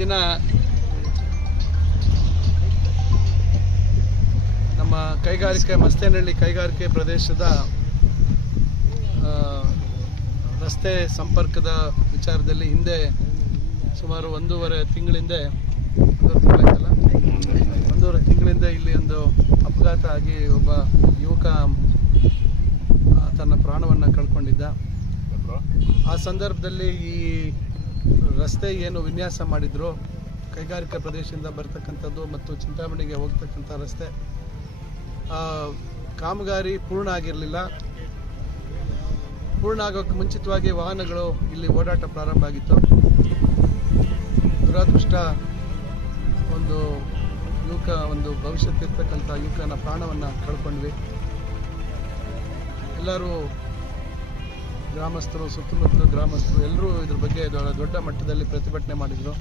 ದಿನ ನಮ್ಮ ಕೈಗಾರಿಕೆ ಮಸ್ತೇನಹಳ್ಳಿ ಕೈಗಾರಿಕೆ ಪ್ರದೇಶದ ರಸ್ತೆ ಸಂಪರ್ಕದ ವಿಚಾರದಲ್ಲಿ ಹಿಂದೆ ಸುಮಾರು ಒಂದೂವರೆ ತಿಂಗಳಿಂದ ಇಲ್ಲಿ ಒಂದು ಅಪಘಾತ ಆಗಿ ಒಬ್ಬ ಯುವಕ ತನ್ನ ಪ್ರಾಣವನ್ನು ಕಳ್ಕೊಂಡಿದ್ದ. ಆ ಸಂದರ್ಭದಲ್ಲಿ ಈ ರಸ್ತೆ ಏನು ವಿನ್ಯಾಸ ಮಾಡಿದ್ರು ಕೈಗಾರಿಕಾ ಪ್ರದೇಶದಿಂದ ಬರ್ತಕ್ಕಂಥದ್ದು ಮತ್ತು ಚಿಂತಾಮಣಿಗೆ ಹೋಗ್ತಕ್ಕಂಥ ರಸ್ತೆ ಕಾಮಗಾರಿ ಪೂರ್ಣ ಆಗಿರಲಿಲ್ಲ. ಪೂರ್ಣ ಆಗೋಕ್ಕೆ ಮುಂಚಿತವಾಗಿ ವಾಹನಗಳು ಇಲ್ಲಿ ಓಡಾಟ ಪ್ರಾರಂಭ ಆಗಿತ್ತು. ದುರಾದೃಷ್ಟ ಒಂದು ಭವಿಷ್ಯತ್ತಿರ್ತಕ್ಕಂಥ ಯುವಕನ ಪ್ರಾಣವನ್ನು ಕಳ್ಕೊಂಡ್ವಿ. ಎಲ್ಲರೂ ಗ್ರಾಮಸ್ಥರು, ಸುತ್ತಮುತ್ತಲ ಗ್ರಾಮಸ್ಥರು ಎಲ್ಲರೂ ಇದ್ರ ಬಗ್ಗೆ ದೊಡ್ಡ ಮಟ್ಟದಲ್ಲಿ ಪ್ರತಿಭಟನೆ ಮಾಡಿದರು.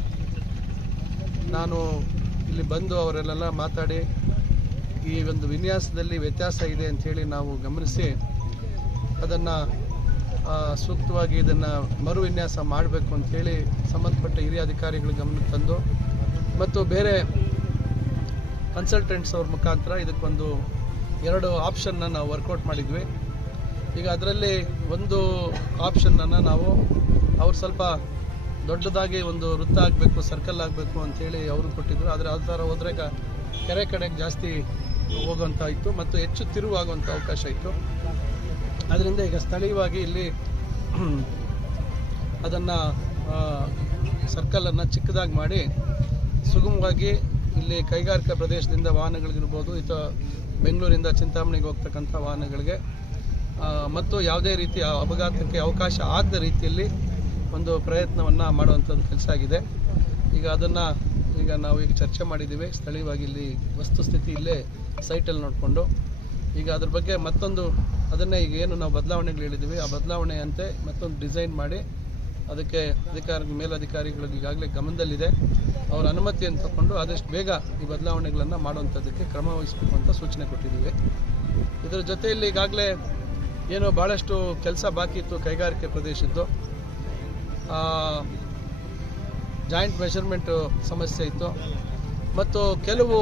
ನಾನು ಇಲ್ಲಿ ಬಂದು ಅವರೆಲ್ಲ ಮಾತಾಡಿ ಈ ಒಂದು ವಿನ್ಯಾಸದಲ್ಲಿ ವ್ಯತ್ಯಾಸ ಇದೆ ಅಂಥೇಳಿ ನಾವು ಗಮನಿಸಿ ಅದನ್ನು ಸೂಕ್ತವಾಗಿ ಇದನ್ನು ಮರು ವಿನ್ಯಾಸ ಮಾಡಬೇಕು ಅಂಥೇಳಿ ಸಂಬಂಧಪಟ್ಟ ಹಿರಿಯ ಅಧಿಕಾರಿಗಳ ಗಮನಕ್ಕೆ ತಂದು ಮತ್ತು ಬೇರೆ ಕನ್ಸಲ್ಟೆಂಟ್ಸ್ ಅವ್ರ ಮುಖಾಂತರ ಇದಕ್ಕೊಂದು 2 ಆಪ್ಷನ್ನ ನಾವು ವರ್ಕೌಟ್ ಮಾಡಿದ್ವಿ. ಈಗ ಅದರಲ್ಲಿ ಒಂದು ಆಪ್ಷನನ್ನು ನಾವು ಅವ್ರು ಸ್ವಲ್ಪ ದೊಡ್ಡದಾಗಿ ಒಂದು ವೃತ್ತ ಆಗಬೇಕು, ಸರ್ಕಲ್ ಆಗಬೇಕು ಅಂಥೇಳಿ ಅವರು ಕೊಟ್ಟಿದ್ರು. ಆದರೆ ಆ ಥರ ಹೋದ್ರೆ ಕೆರೆ ಕಡೆಗೆ ಜಾಸ್ತಿ ಹೋಗುವಂಥ ಇತ್ತು ಮತ್ತು ಹೆಚ್ಚು ತಿರುವಾಗುವಂಥ ಅವಕಾಶ ಇತ್ತು. ಅದರಿಂದ ಈಗ ಸ್ಥಳೀಯವಾಗಿ ಇಲ್ಲಿ ಅದನ್ನು ಸರ್ಕಲನ್ನು ಚಿಕ್ಕದಾಗಿ ಮಾಡಿ ಸುಗಮವಾಗಿ ಇಲ್ಲಿ ಕೈಗಾರಿಕಾ ಪ್ರದೇಶದಿಂದ ವಾಹನಗಳಿಗಿರ್ಬೋದು ಅಥವಾ ಬೆಂಗಳೂರಿಂದ ಚಿಂತಾಮಣಿಗೆ ಹೋಗ್ತಕ್ಕಂಥ ವಾಹನಗಳಿಗೆ ಮತ್ತು ಯಾವುದೇ ರೀತಿಯ ಅಪಘಾತಕ್ಕೆ ಅವಕಾಶ ಆಗದ ರೀತಿಯಲ್ಲಿ ಒಂದು ಪ್ರಯತ್ನವನ್ನು ಮಾಡುವಂಥದ್ದು ಕೆಲಸ ಆಗಿದೆ. ಈಗ ನಾವು ಚರ್ಚೆ ಮಾಡಿದ್ದೀವಿ ಸ್ಥಳೀಯವಾಗಿ ಇಲ್ಲಿ ವಸ್ತುಸ್ಥಿತಿ ಇಲ್ಲೇ ಸೈಟಲ್ಲಿ ನೋಡಿಕೊಂಡು ಈಗ ಅದ್ರ ಬಗ್ಗೆ ಮತ್ತೊಂದು ಅದನ್ನೇ ಈಗ ಏನು ನಾವು ಬದಲಾವಣೆಗಳು ಹೇಳಿದ್ದೀವಿ ಆ ಬದಲಾವಣೆಯಂತೆ ಮತ್ತೊಂದು ಡಿಸೈನ್ ಮಾಡಿ ಅದಕ್ಕೆ ಮೇಲಧಿಕಾರಿಗಳಿಗೆ ಈಗಾಗಲೇ ಗಮನದಲ್ಲಿದೆ. ಅವರ ಅನುಮತಿಯನ್ನು ತಗೊಂಡು ಆದಷ್ಟು ಬೇಗ ಈ ಬದಲಾವಣೆಗಳನ್ನು ಮಾಡುವಂಥದ್ದಕ್ಕೆ ಕ್ರಮ ವಹಿಸಬೇಕು ಅಂತ ಸೂಚನೆ ಕೊಟ್ಟಿದ್ದೀವಿ. ಇದರ ಜೊತೆಯಲ್ಲಿ ಈಗಾಗಲೇ ಏನೋ ಭಾಳಷ್ಟು ಕೆಲಸ ಬಾಕಿ ಇತ್ತು ಕೈಗಾರಿಕೆ ಪ್ರದೇಶದ್ದು. ಜಾಯಿಂಟ್ ಮೆಷರ್ಮೆಂಟ್ ಸಮಸ್ಯೆ ಇತ್ತು ಮತ್ತು ಕೆಲವು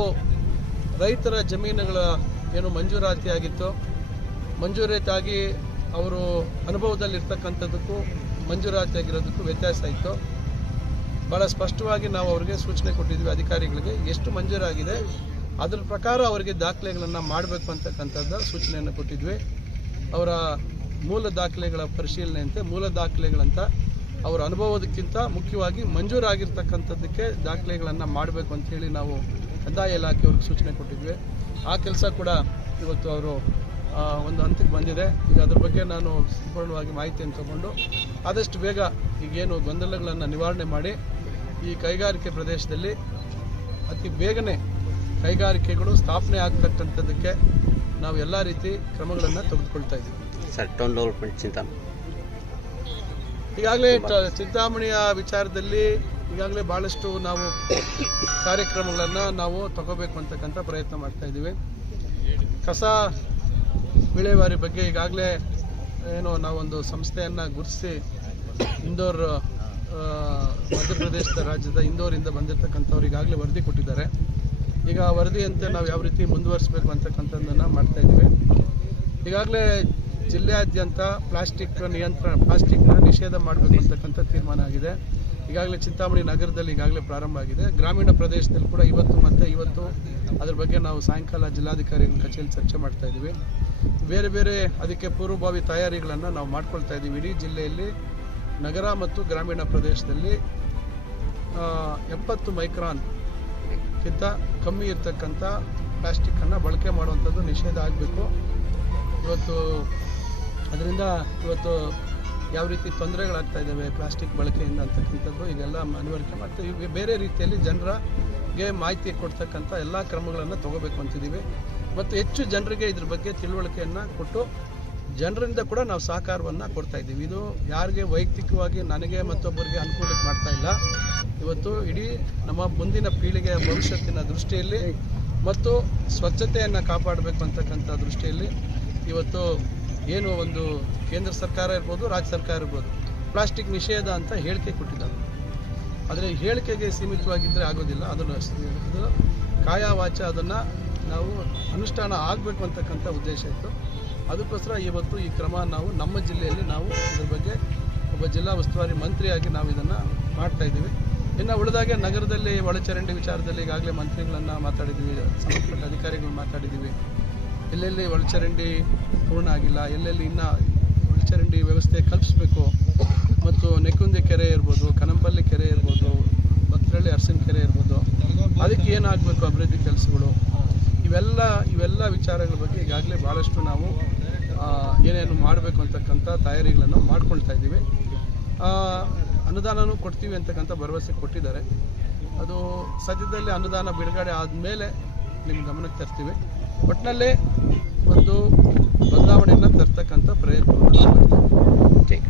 ರೈತರ ಜಮೀನುಗಳ ಏನು ಮಂಜೂರಾತಿ ಆಗಿತ್ತು, ಮಂಜೂರಾತಿ ಅವರು ಅನುಭವದಲ್ಲಿರ್ತಕ್ಕಂಥದ್ದಕ್ಕೂ ಮಂಜೂರಾತಿ ಆಗಿರೋದಕ್ಕೂ ವ್ಯತ್ಯಾಸ ಇತ್ತು. ಭಾಳ ಸ್ಪಷ್ಟವಾಗಿ ನಾವು ಅವರಿಗೆ ಸೂಚನೆ ಕೊಟ್ಟಿದ್ವಿ, ಅಧಿಕಾರಿಗಳಿಗೆ ಎಷ್ಟು ಮಂಜೂರಾಗಿದೆ ಅದರ ಪ್ರಕಾರ ಅವರಿಗೆ ದಾಖಲೆಗಳನ್ನು ಮಾಡಬೇಕು ಅಂತಕ್ಕಂಥದ್ದು ಸೂಚನೆಯನ್ನು ಕೊಟ್ಟಿದ್ವಿ. ಅವರ ಮೂಲ ದಾಖಲೆಗಳ ಪರಿಶೀಲನೆಯಂತೆ ಮೂಲ ದಾಖಲೆಗಳಂತ ಅವರ ಅನುಭವದಕ್ಕಿಂತ ಮುಖ್ಯವಾಗಿ ಮಂಜೂರಾಗಿರ್ತಕ್ಕಂಥದ್ದಕ್ಕೆ ದಾಖಲೆಗಳನ್ನು ಮಾಡಬೇಕು ಅಂಥೇಳಿ ನಾವು ಕಂದಾಯ ಇಲಾಖೆಯವ್ರಿಗೆ ಸೂಚನೆ ಕೊಟ್ಟಿದ್ವಿ. ಆ ಕೆಲಸ ಕೂಡ ಇವತ್ತು ಅವರು ಒಂದು ಹಂತಕ್ಕೆ ಬಂದಿದೆ. ಈಗ ಅದ್ರ ಬಗ್ಗೆ ನಾನು ಸಂಪೂರ್ಣವಾಗಿ ಮಾಹಿತಿಯನ್ನು ತಗೊಂಡು ಆದಷ್ಟು ಬೇಗ ಈಗೇನು ಗೊಂದಲಗಳನ್ನು ನಿವಾರಣೆ ಮಾಡಿ ಈ ಕೈಗಾರಿಕೆ ಪ್ರದೇಶದಲ್ಲಿ ಅತಿ ಬೇಗನೆ ಕೈಗಾರಿಕೆಗಳು ಸ್ಥಾಪನೆ ಆಗ್ತಕ್ಕಂಥದ್ದಕ್ಕೆ ನಾವು ಎಲ್ಲ ರೀತಿ ಕ್ರಮಗಳನ್ನು ತೆಗೆದುಕೊಳ್ತಾ ಇದ್ದೀವಿ. ಸರ್, ಟೌನ್ ಡೆವಲಪ್ಮೆಂಟ್ ಚಿಂತಾಮಣಿ ಈಗಾಗಲೇ ಚಿಂತಾಮಣಿಯ ವಿಚಾರದಲ್ಲಿ ಈಗಾಗಲೇ ಭಾಳಷ್ಟು ನಾವು ಕಾರ್ಯಕ್ರಮಗಳನ್ನು ನಾವು ತಗೋಬೇಕು ಅಂತಕ್ಕಂಥ ಪ್ರಯತ್ನ ಮಾಡ್ತಾ ಇದ್ದೀವಿ. ಕಸ ವಿಲೇವಾರಿ ಬಗ್ಗೆ ಈಗಾಗಲೇ ನಾವೊಂದು ಸಂಸ್ಥೆಯನ್ನು ಗುರುತಿಸಿ ಇಂದೋರ್ ಮಧ್ಯಪ್ರದೇಶದ ರಾಜ್ಯದ ಇಂದೋರಿಂದ ಬಂದಿರತಕ್ಕಂಥವ್ರು ಈಗಾಗಲೇ ವರದಿ ಕೊಟ್ಟಿದ್ದಾರೆ. ಈಗ ಆ ವರದಿಯಂತೆ ನಾವು ಯಾವ ರೀತಿ ಮುಂದುವರಿಸಬೇಕು ಅಂತಕ್ಕಂಥದ್ದನ್ನು ಮಾಡ್ತಾ ಇದ್ದೀವಿ. ಈಗಾಗಲೇ ಜಿಲ್ಲೆಯಾದ್ಯಂತ ಪ್ಲಾಸ್ಟಿಕ್ನ ನಿಷೇಧ ಮಾಡಬೇಕು ಅಂತಕ್ಕಂಥ ತೀರ್ಮಾನ ಆಗಿದೆ. ಈಗಾಗಲೇ ಚಿಂತಾಮಣಿ ನಗರದಲ್ಲಿ ಈಗಾಗಲೇ ಪ್ರಾರಂಭ ಆಗಿದೆ. ಗ್ರಾಮೀಣ ಪ್ರದೇಶದಲ್ಲಿ ಕೂಡ ಇವತ್ತು ಅದ್ರ ಬಗ್ಗೆ ನಾವು ಸಾಯಂಕಾಲ ಜಿಲ್ಲಾಧಿಕಾರಿಗಳ ಕಚೇರಿ ಚರ್ಚೆ ಮಾಡ್ತಾ ಇದ್ದೀವಿ. ಬೇರೆ ಬೇರೆ ಅದಕ್ಕೆ ಪೂರ್ವಭಾವಿ ತಯಾರಿಗಳನ್ನು ನಾವು ಮಾಡ್ಕೊಳ್ತಾ ಇದ್ದೀವಿ. ಇಡೀ ಜಿಲ್ಲೆಯಲ್ಲಿ ನಗರ ಮತ್ತು ಗ್ರಾಮೀಣ ಪ್ರದೇಶದಲ್ಲಿ 70 ಮೈಕ್ರಾನ್ಗಿಂತ ಕಮ್ಮಿ ಇರ್ತಕ್ಕಂಥ ಪ್ಲಾಸ್ಟಿಕ್ಕನ್ನು ಬಳಕೆ ಮಾಡುವಂಥದ್ದು ನಿಷೇಧ ಆಗಬೇಕು. ಅದರಿಂದ ಯಾವ ರೀತಿ ತೊಂದರೆಗಳಾಗ್ತಾ ಇದ್ದಾವೆ ಪ್ಲಾಸ್ಟಿಕ್ ಬಳಕೆಯಿಂದ ಅಂತಕ್ಕಂಥದ್ದು ಈಗೆಲ್ಲ ಮನವರಿಕೆ ಮತ್ತು ಬೇರೆ ರೀತಿಯಲ್ಲಿ ಜನರಿಗೆ ಮಾಹಿತಿ ಕೊಡ್ತಕ್ಕಂಥ ಎಲ್ಲ ಕ್ರಮಗಳನ್ನು ತಗೋಬೇಕು ಅಂತಿದ್ದೀವಿ. ಮತ್ತು ಹೆಚ್ಚು ಜನರಿಗೆ ಇದ್ರ ಬಗ್ಗೆ ತಿಳುವಳಿಕೆಯನ್ನು ಕೊಟ್ಟು ಜನರಿಂದ ಕೂಡ ನಾವು ಸಹಕಾರವನ್ನು ಕೊಡ್ತಾ ಇದ್ದೀವಿ. ಇದು ಯಾರಿಗೆ ವೈಯಕ್ತಿಕವಾಗಿ ನನಗೆ ಮತ್ತೊಬ್ಬರಿಗೆ ಅನುಕೂಲಕ್ಕೆ ಮಾಡ್ತಾ ಇಲ್ಲ. ಇವತ್ತು ಇಡೀ ನಮ್ಮ ಮುಂದಿನ ಪೀಳಿಗೆಯ ಭವಿಷ್ಯತ್ತಿನ ದೃಷ್ಟಿಯಲ್ಲಿ ಮತ್ತು ಸ್ವಚ್ಛತೆಯನ್ನು ಕಾಪಾಡಬೇಕು ಅಂತಕ್ಕಂಥ ದೃಷ್ಟಿಯಲ್ಲಿ ಇವತ್ತು ಏನು ಒಂದು ಕೇಂದ್ರ ಸರ್ಕಾರ ಇರ್ಬೋದು, ರಾಜ್ಯ ಸರ್ಕಾರ ಇರ್ಬೋದು, ಪ್ಲಾಸ್ಟಿಕ್ ನಿಷೇಧ ಅಂತ ಹೇಳಿಕೆ ಕೊಟ್ಟಿದ್ದಾರೆ. ಆದರೆ ಹೇಳಿಕೆಗೆ ಸೀಮಿತವಾಗಿದ್ದರೆ ಆಗೋದಿಲ್ಲ. ಅದು ಕಾಯ ವಾಚ ಅದನ್ನು ನಾವು ಅನುಷ್ಠಾನ ಆಗಬೇಕು ಅಂತಕ್ಕಂಥ ಉದ್ದೇಶ ಇತ್ತು. ಅದಕ್ಕೋಸ್ಕರ ಇವತ್ತು ಈ ಕ್ರಮ ನಾವು ನಮ್ಮ ಜಿಲ್ಲೆಯಲ್ಲಿ ನಾವು ಇದ್ರ ಬಗ್ಗೆ ಒಬ್ಬ ಜಿಲ್ಲಾ ಉಸ್ತುವಾರಿ ಮಂತ್ರಿಯಾಗಿ ನಾವು ಇದನ್ನು ಮಾಡ್ತಾಯಿದ್ದೀವಿ. ಇನ್ನು ಉಳಿದಾಗೆ ನಗರದಲ್ಲಿ ಒಳಚರಂಡಿ ವಿಚಾರದಲ್ಲಿ ಈಗಾಗಲೇ ಮಂತ್ರಿಗಳನ್ನು ಮಾತಾಡಿದ್ದೀವಿ, ಸಂಬಂಧಪಟ್ಟ ಅಧಿಕಾರಿಗಳು ಮಾತಾಡಿದ್ದೀವಿ. ಎಲ್ಲೆಲ್ಲಿ ಒಳಚರಂಡಿ ಪೂರ್ಣ ಆಗಿಲ್ಲ, ಎಲ್ಲೆಲ್ಲಿ ಇನ್ನೂ ಒಳಚರಂಡಿ ವ್ಯವಸ್ಥೆ ಕಲ್ಪಿಸಬೇಕು, ಮತ್ತು ನೆಕ್ಕುಂದಿ ಕೆರೆ ಇರ್ಬೋದು, ಕನಂಪಲ್ಲಿ ಕೆರೆ ಇರ್ಬೋದು, ಭದ್ರಳ್ಳಿ ಅರಸಿನ ಕೆರೆ ಇರ್ಬೋದು, ಅದಕ್ಕೆ ಏನಾಗಬೇಕು ಅಭಿವೃದ್ಧಿ ಕೆಲಸಗಳು, ಇವೆಲ್ಲ ವಿಚಾರಗಳ ಬಗ್ಗೆ ಈಗಾಗಲೇ ಭಾಳಷ್ಟು ನಾವು ಏನೇನು ಮಾಡಬೇಕು ಅಂತಕ್ಕಂಥ ತಯಾರಿಗಳನ್ನು ಮಾಡ್ಕೊಳ್ತಾ ಇದ್ದೀವಿ. ಅನುದಾನನೂ ಕೊಡ್ತೀವಿ ಅಂತಕ್ಕಂಥ ಭರವಸೆ ಕೊಟ್ಟಿದ್ದಾರೆ. ಅದು ಸದ್ಯದಲ್ಲಿ ಅನುದಾನ ಬಿಡುಗಡೆ ಆದಮೇಲೆ ನಿಮ್ಮ ಗಮನಕ್ಕೆ ತರ್ತೀವಿ. ಒಟ್ಟಿನಲ್ಲೇ ಒಂದು ಬದಲಾವಣೆಯನ್ನು ತರ್ತಕ್ಕಂಥ ಪ್ರಯತ್ನವನ್ನು ಮಾಡ್ತೀವಿ.